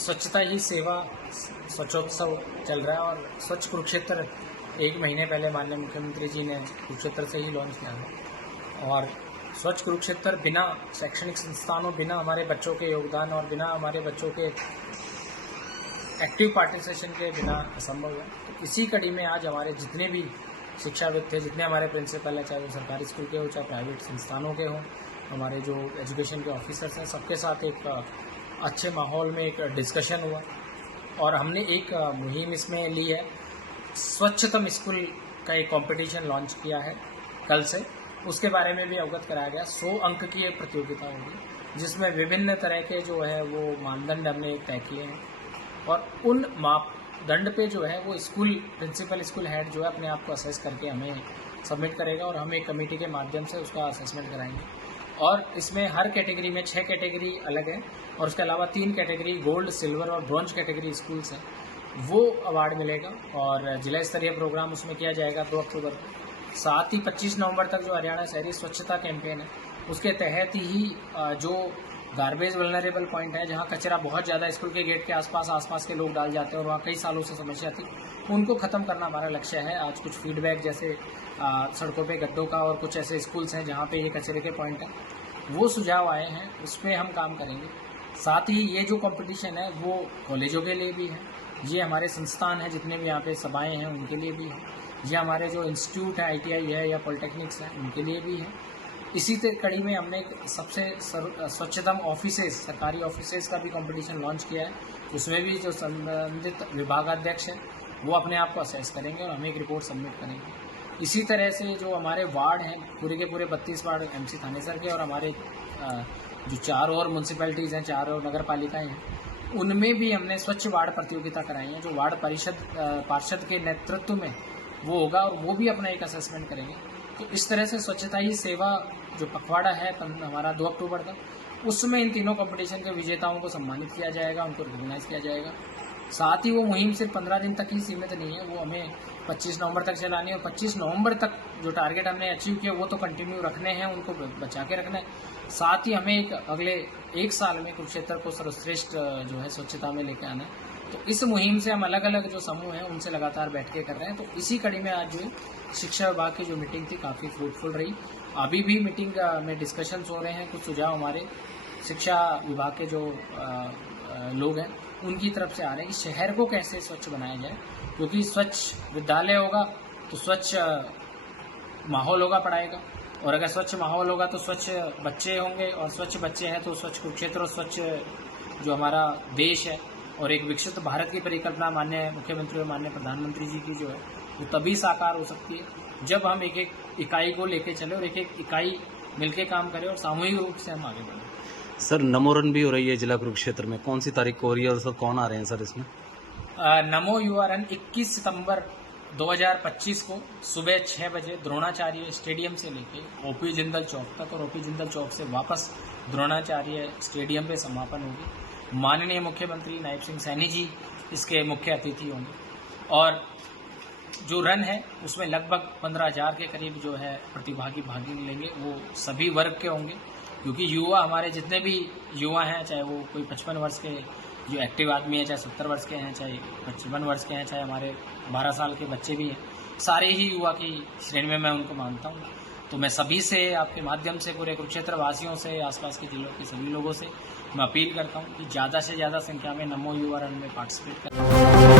स्वच्छता ही सेवा स्वच्छोत्सव चल रहा है और स्वच्छ कुरुक्षेत्र 1 महीने पहले माननीय मुख्यमंत्री जी ने कुरुक्षेत्र से ही लॉन्च किया है। और स्वच्छ कुरुक्षेत्र बिना शैक्षणिक संस्थानों, बिना हमारे बच्चों के योगदान और बिना हमारे बच्चों के एक्टिव पार्टिसिपेशन के बिना असंभव है। तो इसी कड़ी में आज हमारे जितने भी शिक्षाविद थे, जितने हमारे प्रिंसिपल हैं, चाहे वो सरकारी स्कूल के हो चाहे प्राइवेट संस्थानों के हों, हमारे जो एजुकेशन के ऑफिसर्स हैं, सबके साथ एक अच्छे माहौल में एक डिस्कशन हुआ और हमने एक मुहिम इसमें ली है। स्वच्छतम स्कूल का एक कंपटीशन लॉन्च किया है कल से, उसके बारे में भी अवगत कराया गया। 100 अंक की एक प्रतियोगिता होगी जिसमें विभिन्न तरह के जो है वो मानदंड हमने तय किए हैं और उन मापदंड पे जो है वो स्कूल प्रिंसिपल, स्कूल हेड जो है अपने आप को असेस करके हमें सबमिट करेगा और हम एक कमेटी के माध्यम से उसका असेसमेंट कराएंगे। और इसमें हर कैटेगरी में 6 कैटेगरी अलग है और उसके अलावा 3 कैटेगरी गोल्ड, सिल्वर और ब्रॉन्ज कैटेगरी स्कूल्स हैं, वो अवार्ड मिलेगा और जिला स्तरीय प्रोग्राम उसमें किया जाएगा 2 अक्टूबर को। साथ ही 25 नवंबर तक जो हरियाणा शहरी स्वच्छता कैंपेन है उसके तहत ही जो गार्बेज वल्नरेबल पॉइंट है, जहाँ कचरा बहुत ज़्यादा स्कूल के गेट के आसपास के लोग डाल जाते हैं और वहाँ कई सालों से समस्या थी, उनको ख़त्म करना हमारा लक्ष्य है। आज कुछ फीडबैक जैसे सड़कों पे गड्ढों का और कुछ ऐसे स्कूल्स हैं जहाँ पे ये कचरे के पॉइंट हैं, वो सुझाव आए हैं, उसमें हम काम करेंगे। साथ ही ये जो कंपटीशन है वो कॉलेजों के लिए भी है, ये हमारे संस्थान हैं जितने भी यहाँ पे सभाएँ हैं उनके लिए भी है, ये हमारे जो इंस्टीट्यूट है, ITI है या पॉलिटेक्निक्स है उनके लिए भी है। इसी कड़ी में हमने एक सबसे स्वच्छतम ऑफिसेज, सरकारी ऑफिसेज का भी कंपटीशन लॉन्च किया है। उसमें भी जो संबंधित विभागाध्यक्ष हैं वो अपने आप को असेस करेंगे और हमें एक रिपोर्ट सबमिट करेंगे। इसी तरह से जो हमारे वार्ड हैं, पूरे के पूरे 32 वार्ड MC थानेसर के और हमारे जो 4 और म्यूनसिपैलिटीज़ हैं, 4 और नगर पालिकाएँ हैं, उनमें भी हमने स्वच्छ वार्ड प्रतियोगिता कराई है जो वार्ड पार्षद के नेतृत्व में वो होगा और वो भी अपना एक असेसमेंट करेंगे। तो इस तरह से स्वच्छता ही सेवा जो पखवाड़ा है हमारा 2 अक्टूबर का, उसमें इन तीनों कंपटीशन के विजेताओं को सम्मानित किया जाएगा, उनको रिकॉग्नाइज किया जाएगा। साथ ही वो मुहिम सिर्फ 15 दिन तक ही सीमित नहीं है, वो हमें 25 नवंबर तक चलानी है और 25 नवंबर तक जो टारगेट हमने अचीव किया वो तो कंटिन्यू रखने हैं, उनको बचा के रखना है। साथ ही हमें एक अगले 1 साल में कुरुक्षेत्र को सर्वश्रेष्ठ जो है स्वच्छता में लेके आना है। तो इस मुहिम से हम अलग अलग जो समूह हैं उनसे लगातार बैठ के कर रहे हैं। तो इसी कड़ी में आज जो शिक्षा विभाग की जो मीटिंग थी काफ़ी फ्रूटफुल रही। अभी भी मीटिंग में डिस्कशंस हो रहे हैं, कुछ सुझाव हमारे शिक्षा विभाग के जो लोग हैं उनकी तरफ से आ रहे हैं कि शहर को कैसे स्वच्छ बनाया जाए, क्योंकि स्वच्छ विद्यालय होगा तो स्वच्छ माहौल होगा पढ़ाई का, और अगर स्वच्छ माहौल होगा तो स्वच्छ बच्चे होंगे और स्वच्छ बच्चे हैं तो स्वच्छ कुरुक्षेत्र और स्वच्छ जो हमारा देश है और एक विकसित भारत की परिकल्पना माननीय मुख्यमंत्री और माननीय प्रधानमंत्री जी की जो है वो तभी साकार हो सकती है जब हम एक एक इकाई को लेके चले और एक एक इकाई मिलके काम करें और सामूहिक रूप से हम आगे बढ़ें। सर, नमो रन भी हो रही है जिला कुरुक्षेत्र में, कौन सी तारीख को हो रही है और सर कौन आ रहे हैं सर इसमें? नमो युवा रन 21 सितंबर 2025 को सुबह 6 बजे द्रोणाचार्य स्टेडियम से लेके OP जिंदल चौक तक और OP जिंदल चौक से वापस द्रोणाचार्य स्टेडियम पे समापन होगी। माननीय मुख्यमंत्री नायब सिंह सैनी जी इसके मुख्य अतिथि होंगे और जो रन है उसमें लगभग 15,000 के करीब जो है प्रतिभागी भाग लेंगे। वो सभी वर्ग के होंगे क्योंकि युवा, हमारे जितने भी युवा हैं, चाहे वो कोई 55 वर्ष के जो एक्टिव आदमी है, चाहे 70 वर्ष के हैं, चाहे 55 वर्ष के हैं, चाहे हमारे 12 साल के बच्चे भी हैं, सारे ही युवा की श्रेणी में मैं उनको मानता हूँ। तो मैं सभी से, आपके माध्यम से, पूरे कुरुक्षेत्र वासियों से, आसपास के जिलों के सभी लोगों से मैं अपील करता हूँ कि ज़्यादा से ज़्यादा संख्या में नमो युवा रन में पार्टिसिपेट करें।